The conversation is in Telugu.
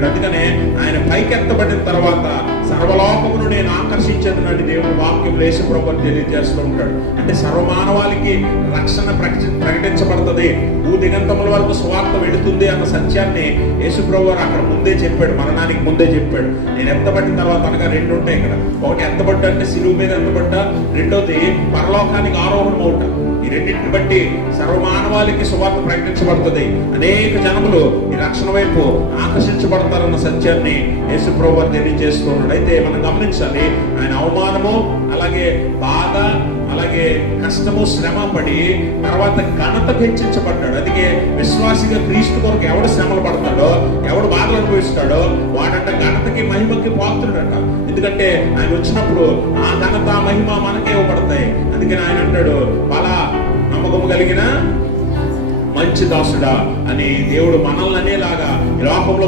అందుకనే ఆయన పైకెత్తబడిన తర్వాత సర్వలోకమును నేను ఆకర్షించేదనని దేవుని వాక్యం యేసు ప్రభువు తెలియజేస్తూ ఉంటాడు. అంటే సర్వమానవాళికి రక్షణ ప్రకటించబడుతుంది, భూదిగంతముల వరకు సువార్త వెళుతుంది అన్న సత్యాన్ని యేసు ప్రభువు అక్కడ ముందే చెప్పాడు, మరణానికి ముందే చెప్పాడు. నేను ఎత్తబడిన తర్వాత అనగా రెండు ఉంటాయి ఇక్కడ. ఒకటి ఎత్తబడ్డ అంటే సిలువ మీద ఎత్తబడ్డ, రెండోది పరలోకానికి ఆరోహణం అవుట. ఈ రెండింటిని బట్టి సర్వమానవాళికి సువార్త ప్రకటించబడుతుంది. అనేక జనములు ఈ రక్షణ వైపు ఆకర్షించబడతారన్న సత్యాన్ని యేసు ప్రభువు తెలియజేస్తున్నాడు. అయితే మనం గమనించాలి, ఆయన అవమానము, అలాగే బాధ, అలాగే కష్టము, శ్రమ పడి తర్వాత ఘనత హెచ్చించబడ్డాడు. అందుకే విశ్వాసిగా క్రీస్తు కొరకు ఎవడు శ్రమలు పడతాడో, ఎవడు బాధలు అనుభవిస్తాడో వాడంట ఘనతకి మహిమకి పాత్రుడంట. ఎందుకంటే ఆయన వచ్చినప్పుడు ఆ ఘనత మహిమ మనకే ఇవ్వబడతాయి. అందుకని ఆయన అంటాడు, బలా నమ్మకము కలిగిన మంచి దాసుడా అని దేవుడు మనల్ని అనేలాగా ఈ లోకంలో